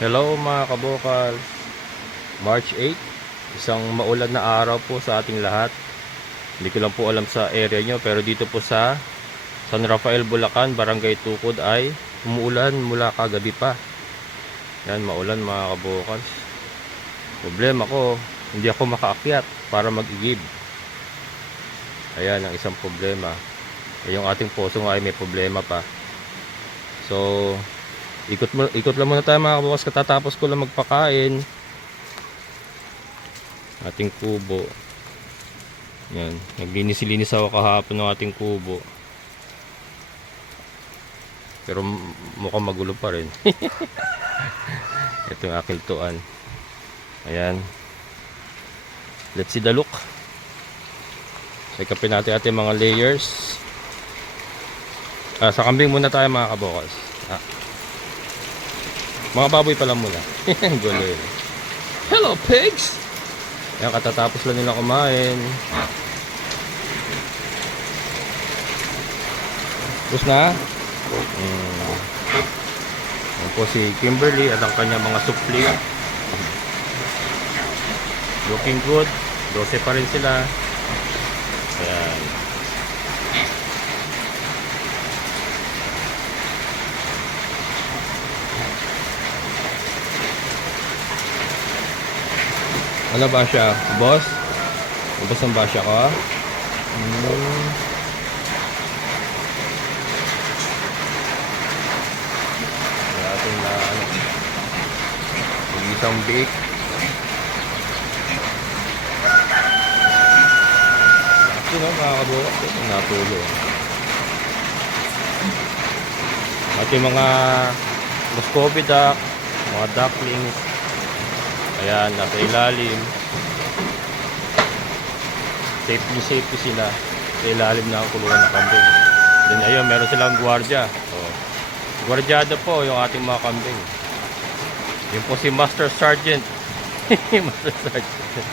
Hello mga kabokal, March 8, isang maulan na araw po sa ating lahat. Hindi ko lang po alam sa area nyo, pero dito po sa San Rafael, Bulacan, Barangay Tukod ay umuulan mula kagabi pa. Yan, maulan mga kabokal. Problema ko, hindi ako makaakyat para mag-igib. Ayan ang isang problema. Yung ating poso nga ay may problema pa. So, ikot lang muna tayo mga kabukas, katatapos ko lang magpakain ating kubo. Yan, naglinis-linis ako kahapon ng ating kubo, pero mukhang magulo pa rin. Ito yung aking tuan. Ayan, let's see the look. Sikapin natin ating mga layers. Sa kambing muna tayo mga kabukas. Mga baboy pa lang muna. Gulo yun. Hello pigs! Ayan, katatapos lang nila kumain. Tapos na. Ayan po si Kimberly at ang kanyang mga supli. Looking good. 12 pa rin sila. Ayan. Ano ba siya? Boss? Boss ang ba siya ko? Ating na isang bake. Ito na mga kabukas. Ito natulog. At yung mga Muscovy duck, mga ducklings. Ayan, nasa ilalim. Safety sila sa ilalim ng kulungan ng kambing. Then ayun, meron silang gwardiya. Gwardyado po yung ating mga kambing. Yun po si Master Sergeant. Master Sergeant.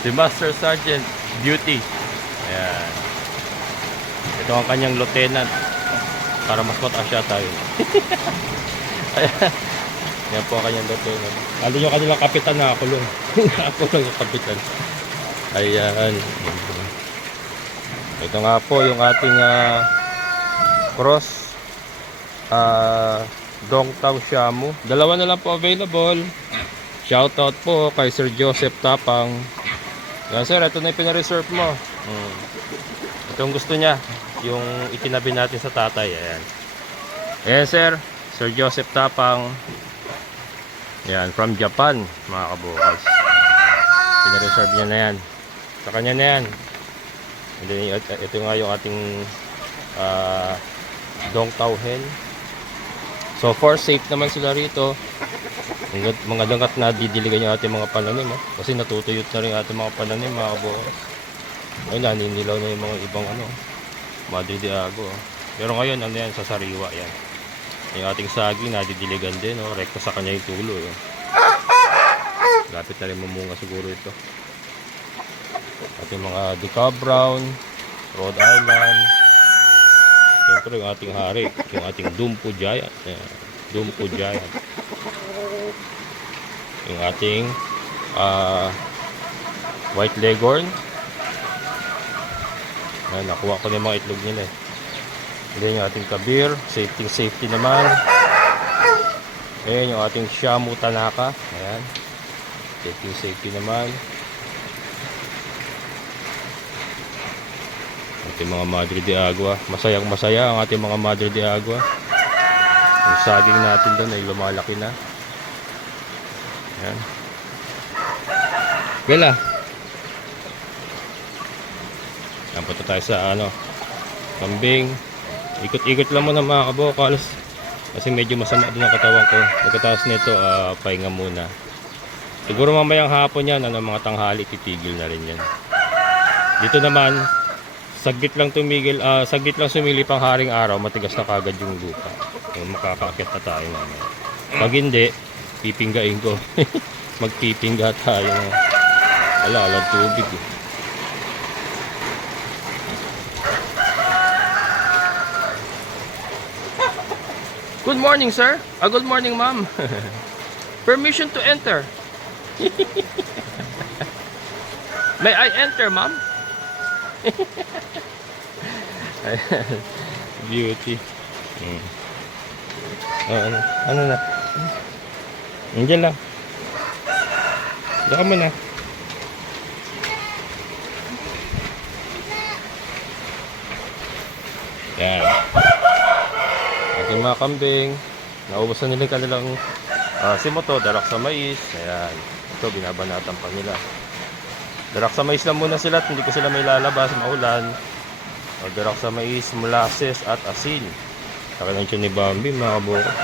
Si Master Sergeant Beauty. Ayan. Ito ang kanyang lieutenant, para mas matasya tayo. Ayan. Yan po ang kanyang lieutenant. Lalo yung kanilang kapitan na kulong. Nakakulong yung kapitan. Ayan. Ito nga po yung ating cross Dongtao Shamu. Dalawa na lang po available. Shoutout po kay Sir Joseph Tapang. Yan sir, ito na yung pinareserve mo. Itong gusto niya, yung itinabi natin sa tatay. Ayan. Ayan sir, Sir Joseph Tapang. Yan, from Japan mga kabukas. Pinareserve niya na yan. Sa kanya na yan. And then, ito nga yung ating Dongtao hen. So far safe naman sila rito. Mga dangat na didiligan yung ating mga pananim. Kasi natutuyot na rin ating mga pananim mga kabukas. Ay, naninilaw na yung mga ibang Madre de Ago. Pero ngayon ano yan, sa sariwa yan. Yung ating saging nadidiligan din, rekta sa kanya yung tulo. Lapit na rin mamunga siguro ito. Ating mga Deca Brown, Rhode Island. Siyempre yung ating hari, yung ating Dumpo Giant. Dumpo Giant. Yung ating White Leghorn. Nakuha ko na yung mga itlog nila eh. Then yung ating Kabir, safety naman. Ayan yung ating Shamu Tanaka. Ayan. Safety naman. Ating mga Madre de Agua. Masayang masaya ang ating mga Madre de Agua. Yung saging natin doon ay lumalaki na. Ayan. Gala. Ayan, punta tayo sa kambing. Ikot-ikot lang muna mga kabokals. Kasi medyo masama din ang katawan ko. Pagkatapos nito, pahinga muna. Siguro mamayang hapon yan, mga tanghali, titigil na rin yan. Dito naman, saglit lang sumilip ang haring araw, matigas na kagad yung lupa. Makakaakit na tayo naman. Pag hindi, pipinggain ko. Magpipingga tayo. Alang tubig eh. Good morning, sir. Good morning, ma'am. Permission to enter. May I enter, ma'am? Beauty. Oh, ano na? Nandiyan lang. Diyan ka muna. Yan. Ating mga kambing. Naubos na nila kanilang simoto, darak sa mais. Ayan. Ito, binabanatan pa nila. Darak sa mais lang muna sila at hindi ko sila may lalabas, maulan. O, darak sa mais, molasses at asin. Saka lang siya ni Bambi, mga kabukot.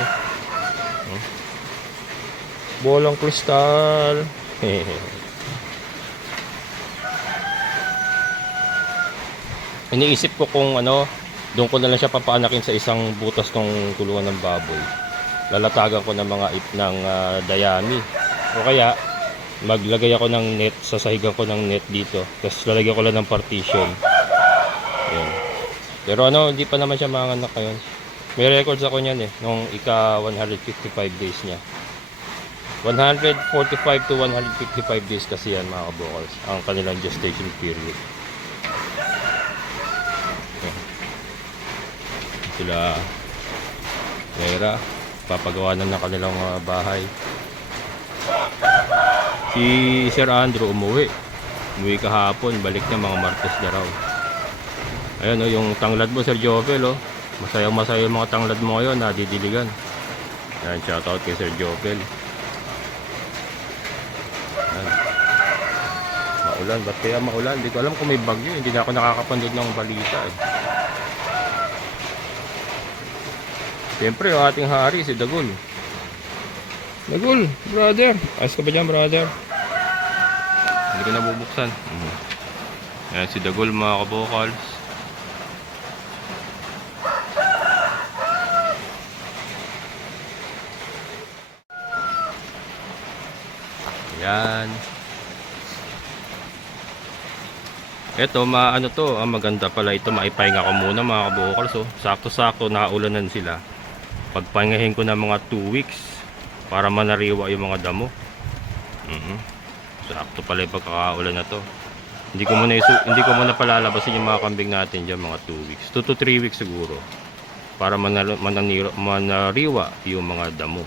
Bolang kristal. Iniisip ko kung ano, doon ko na lang siya papaanakin sa isang butas ng kulungan ng baboy. Lalatagan ko ng mga ng dayami. O kaya, maglagay ako ng net, sasahigan ko ng net dito. Tapos lalagyan ko lang ng partition. Ayan. Pero ano, hindi pa naman siya manganak ngayon. May records ako niyan nung ika 155 days niya. 145 to 155 days kasi yan mga kabukals, ang kanilang gestation period. Sila Vera, papagawa na ng kanilang bahay. Si Sir Andrew umuwi kahapon, balik na mga Martes na raw. Ayan yung tanglad mo Sir Jovel masayang masaya yung mga tanglad mo ngayon, nadidiligan. Ayan, shoutout kay Sir Jovel. Maulan, ba't kaya maulan? Hindi ko alam kung may bagyo, hindi na ako nakakapanood ng balita Siyempre yung ating hari si Dagul. Dagul, brother, ayos ka ba dyan brother? Hindi ko nabubuksan. Ayan si Dagul mga kabokals. Ayan. Eto, maganda pala ito, maipahinga ko muna mga kabukals. Sakto-sakto nakulanan sila. Pagpahingahin ko na mga 2 weeks para manariwa yung mga damo. Sakto pala yung pagkakaulan na to. Hindi ko muna palalabasin yung mga kambing natin dyan mga 2 weeks. 2 to 3 weeks siguro. Para manariwa yung mga damo.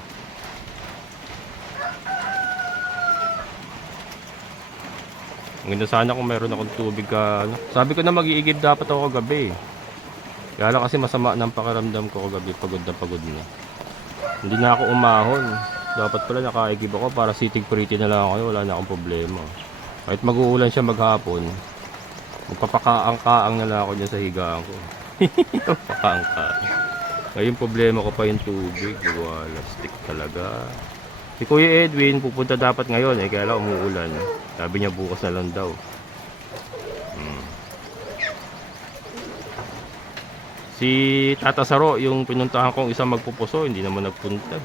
Ang ganda sana kung meron akong tubig sabi ko na mag-iigib dapat ako kagabi. Kaya lang kasi masama ng pakiramdam ko kagabi, pagod na. Hindi na ako umahon. Dapat pala nakaigib ako para sitting pretty na lang ako, wala na akong problema. Kahit mag-uulan siya maghapon, magpapakaang-kaang na lang ako dyan sa higaan ko. Pakaang-kaang. Ngayon problema ko pa yung tubig, wala, stick talaga. Si Kuya Edwin pupunta dapat ngayon kaya lang umuulan. Sabi niya bukas na lang daw. Si Tata Saro, yung pinuntahan kong isang magpupuso, hindi naman nagpunta.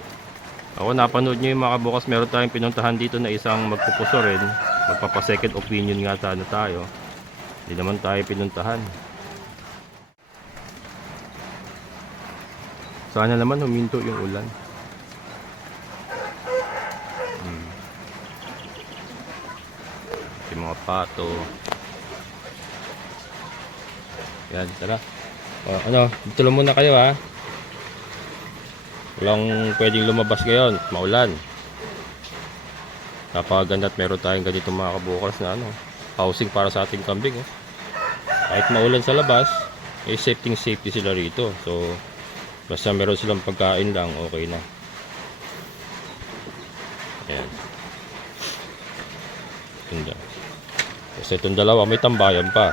Ako napanood niyo yung mga bukas, meron tayong pinuntahan dito na isang magpupuso rin. Magpapa second opinion nga sana tayo. Hindi naman tayo pinuntahan. Sana naman huminto yung ulan. Yung mga pato. Yan, tara. Dito lang muna kayo Walang pwedeng lumabas ngayon, maulan. Napakaganda at meron tayong ganito mga kabukas na housing para sa ating kambing Kahit maulan sa labas, safety sila rito. So, basta meron silang pagkain lang, okay na. Ayan. Ganda. Kasi itong dalawa, may tambayan pa.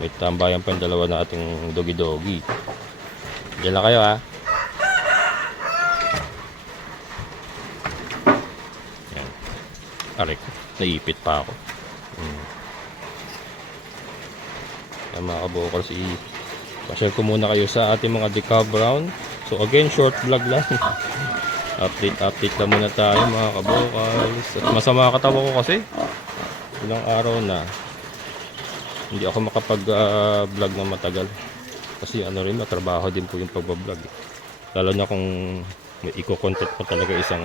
May tambayan pa yung dalawa na ating dogi-dogi. Diyan lang kayo Ayan. Aray ko, naipit pa ako. Ayan mga kabokals, pasyal ko muna kayo sa ating mga decal brown. So again, short vlog lang. Update lang muna tayo mga kabokals. At masama katawa ko kasi ilang araw na hindi ako makapag-vlog na matagal kasi matrabaho din po yung pag-vlog lalo na kung may i-content pa talaga isang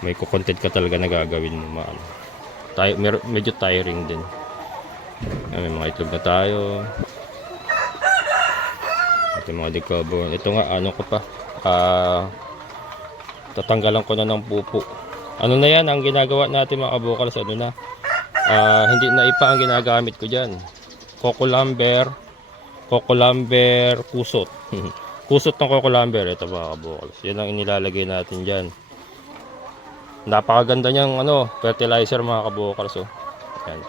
may content ka talaga na gagawin mo. Medyo tiring din. May mga itlog na tayo. Ito yung mga decover. Ito nga, ano ko pa. Tatanggalan ko na ng pupo. Ano na yan, ang ginagawa natin mga kabukals, ano na. Hindi na ipa ang ginagamit ko dyan. Coco lumber, kusot. Kusot ng coco lumber. Ito mga kabukals. Yan ang inilalagay natin dyan. Napakaganda niyang fertilizer mga kabukals. Ayan.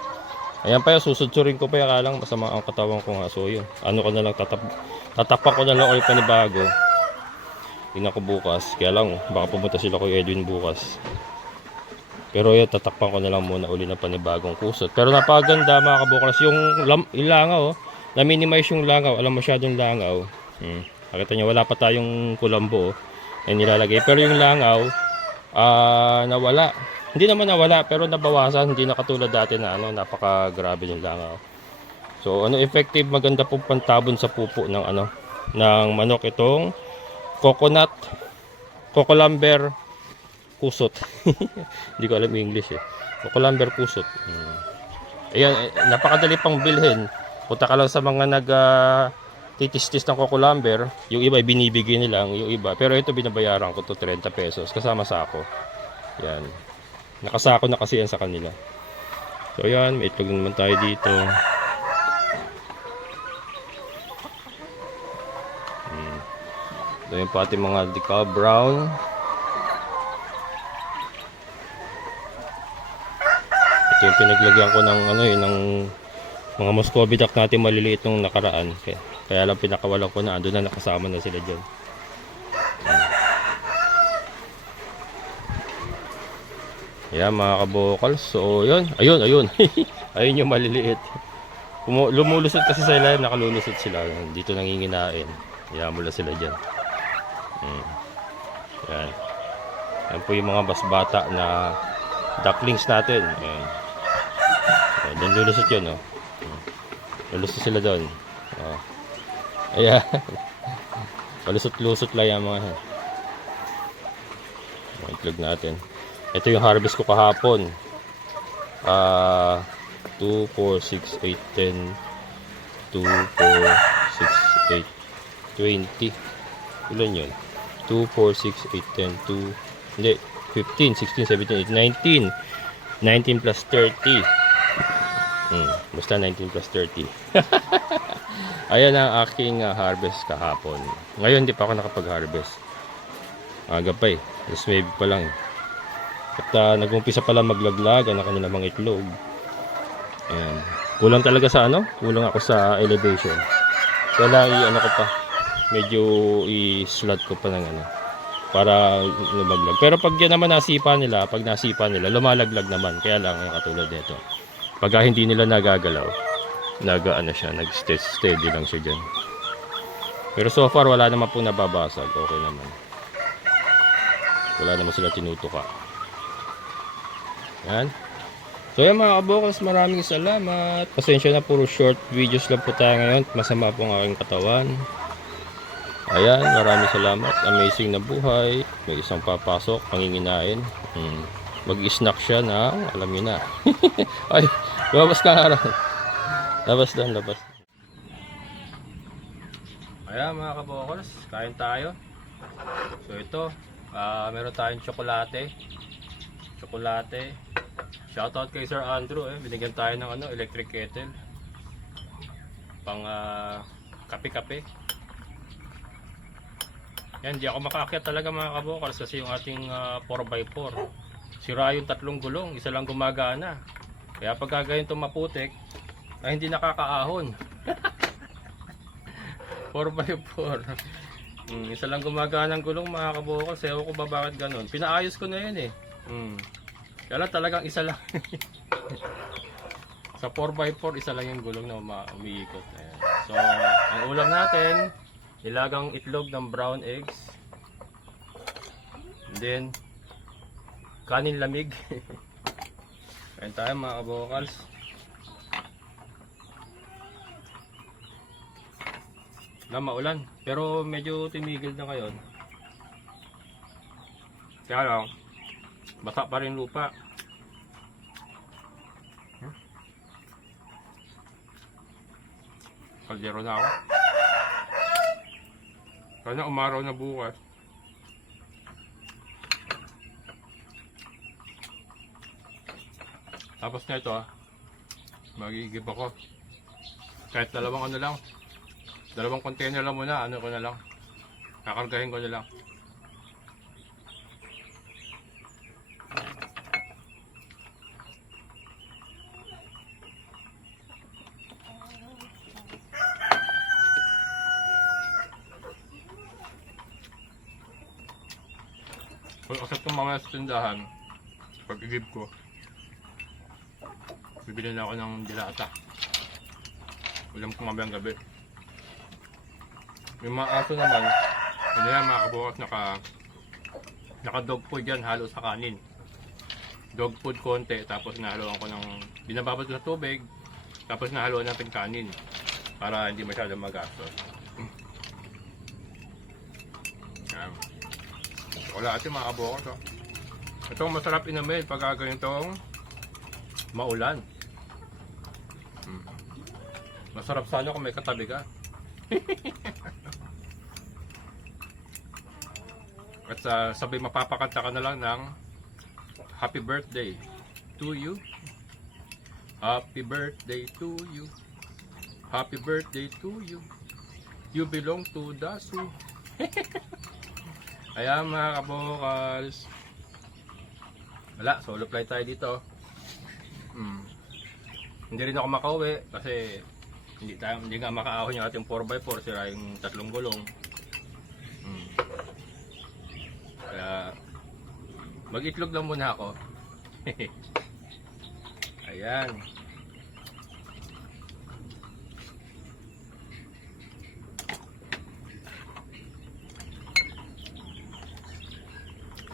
Ayan pa yun, susudsurin ko pa yung kalang masama ang katawan ko nga. So yun, ano ko na lang, tatapak ko na lang ulit panibago. Tingnan ko bukas. Kaya lang, baka pumunta sila kay Edwin bukas. Pero yun, tatakpan ko na lang muna uli ng panibagong kusot. Pero napakaganda mga kabukals. Yung langaw, na-minimize yung langaw. Alam masyadong langaw. Nakita nyo, wala pa tayong kulambo. Ay nilalagay. Pero yung langaw, nawala. Hindi naman nawala, pero nabawasan. Hindi na katulad dati na napaka-grabe yung langaw. So, effective, maganda po pantabon sa pupo ng ng manok itong coco lumber kusot. Hindi ko alam English Coco lumber kusot. Ayan, napakadali pang bilhin. Punta ka lang sa mga titistis ng coco lumber. Yung iba binibigay nila, yung iba. Pero ito binabayaran ko to 30 pesos kasama sako. Yan. Nakasako na kasi yan sa kanila. So yan, may itlog naman tayo dito. Ito yung pati mga decal brown. Ito yung pinaglagyan ko ng ng mga Muscovy duck natin maliliit nung nakaraan. Kaya lang pinakawalan ko na, andun na nakasama na sila dyan. Yan mga kabukals. So yun, ayun. Ayun yung maliliit. Lumulusot kasi sa ilalim, nakalulusot sila. Dito nanginginain. Yan mula sila dyan. Yan. Yan po yung mga basbata na ducklings natin. Ayan. Doon lulusot yun. Lulusot sila doon. Ayan. Palusot-lusot lang yung mga itlog natin. Ito yung harvest ko kahapon. 2, 4, 6, 8, 10 2, 4, 6, 8 20. Ilan yun? 2, 4, 6, 8, 10 2, hindi, 15, 16, 17, 18, 19 plus 30. Basta 19 plus 30. Ayan ang aking harvest kahapon. Ngayon hindi pa ako nakapag-harvest. Aga pa Just maybe pa lang. At nag-umpisa pala maglaglag ang kanilang mga itlog. Ayan. Kulang talaga sa kulang ako sa elevation. Kaya ko pa. Medyo i-slot ko pa ng para lumaglag. Pero pag yan naman nasipa nila, lumalaglag naman. Kaya lang yung katulad nito. Pag hindi nila nagagalaw, nag-steady lang siya dyan. Pero so far wala naman po nababasag. Okay naman. Wala naman sila tinutuka. Yan. So yan mga kabukals, maraming salamat. Pasensya na, puro short videos lang po tayo ngayon. Masama po ang aking katawan. Ayan, maraming salamat. Amazing na buhay. May isang papasok, panginginain. Mag-snack siya na, alam niyo na. Ay, labas ka nga. Labas. Ayan mga kabukals, kain tayo. So ito, meron tayong tsokolate. Shoutout kay Sir Andrew, binigyan tayo ng electric kettle. Pang kape-kape. Yan, di ako makaakyat talaga mga kabukals kasi yung ating 4x4. Sira yung 3 gulong, isa lang gumagana. Kaya pag gagawin itong maputik, ay hindi nakakaahon. 4x4. Isa lang gumagana ng gulong mga kabukals. Ewan ko ba bakit ganun. Pinaayos ko na yun Kaya lang talagang isa lang. Sa 4x4, isa lang yung gulong na umiikot. Ayan. So, ang ulam natin, nilagang itlog ng brown eggs. And then, kanin lamig. Kain tayo mga kabukals. Maulan. Pero medyo tumigil na ngayon. Kaya lang, Basa pa rin lupa. Kaldero na ako. Sana umaraw na bukas. Tapos na ito magigib ako. Kahit dalawang ano lang. Dalawang container lang muna. Ano ko na lang. Kakargahin ko na lang. Kasi itong mga tindahan, pag-igib ko, bibili na ako ng dilata. Ulam ko mamayang gabi. Yung mga aso naman, ano yan mga kabukas, naka dog food yan, halo sa kanin. Dog food konti, tapos nahaluan ko ng, binababad ko sa tubig, tapos nahaluan natin kanin, para hindi masyadong magastos. Wala ate mga kabukas. Itong masarap inamin pag ganitong maulan. Masarap sana kung may katabi ka. At sabay mapapakanta ka na lang ng happy birthday to you. Happy birthday to you. Happy birthday to you. You belong to the zoo. Ayan mga kabukals. Wala, solo flight tayo dito. Hindi rin ako makauwi kasi hindi nga makaahon yung ating 4x4, sira yung 3 gulong. Kaya mag-itlog lang muna ako. Ayan.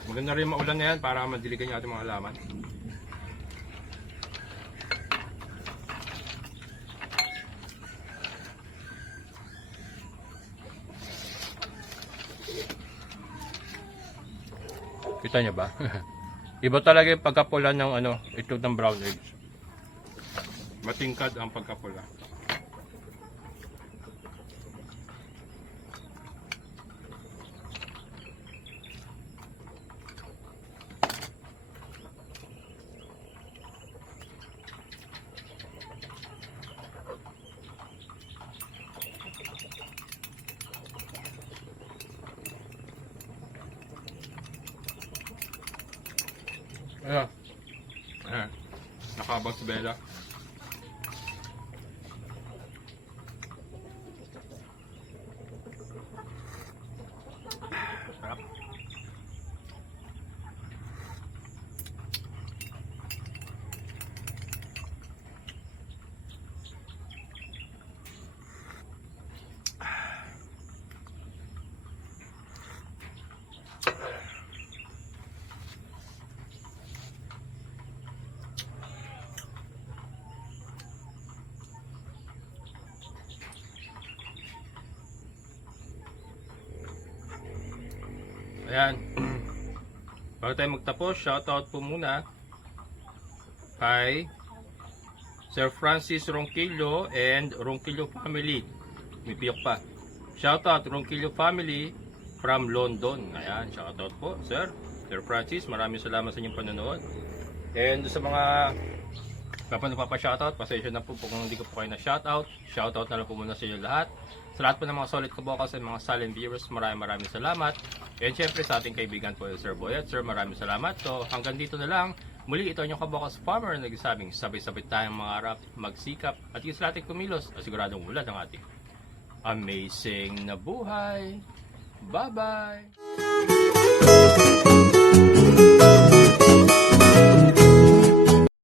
Maganda rin maulan na yan para madiligan yung ating mga halaman. Kita niya ba? Iba talaga yung pagkapula ng itlog ng brown eggs. Matingkad ang pagkapula. Ayan. Nakabang si Bella. Sarap. Ayan. Bago tayo magtapos, shoutout po muna kay Sir Francis Ronquillo and Ronquillo family. May piyok pa. Shoutout Ronquillo family from London. Ayan, shoutout po Sir Francis. Maraming salamat sa inyong panonood. And sa mga nagpapa-shoutout, pasensya na po kung hindi ko po kayo na shoutout. Shoutout na lang po muna sa inyo lahat. Sa lahat po ng mga solid kabokals at mga silent viewers, maraming salamat. And syempre sa ating kaibigan po, Sir Boyet. Sir, maraming salamat. So hanggang dito na lang. Muli ito yung kabokals farmer na nagsasabing sabay-sabay tayong mangarap, magsikap at isa natin kumilos at siguradong ulad ang ating amazing na buhay. Bye-bye!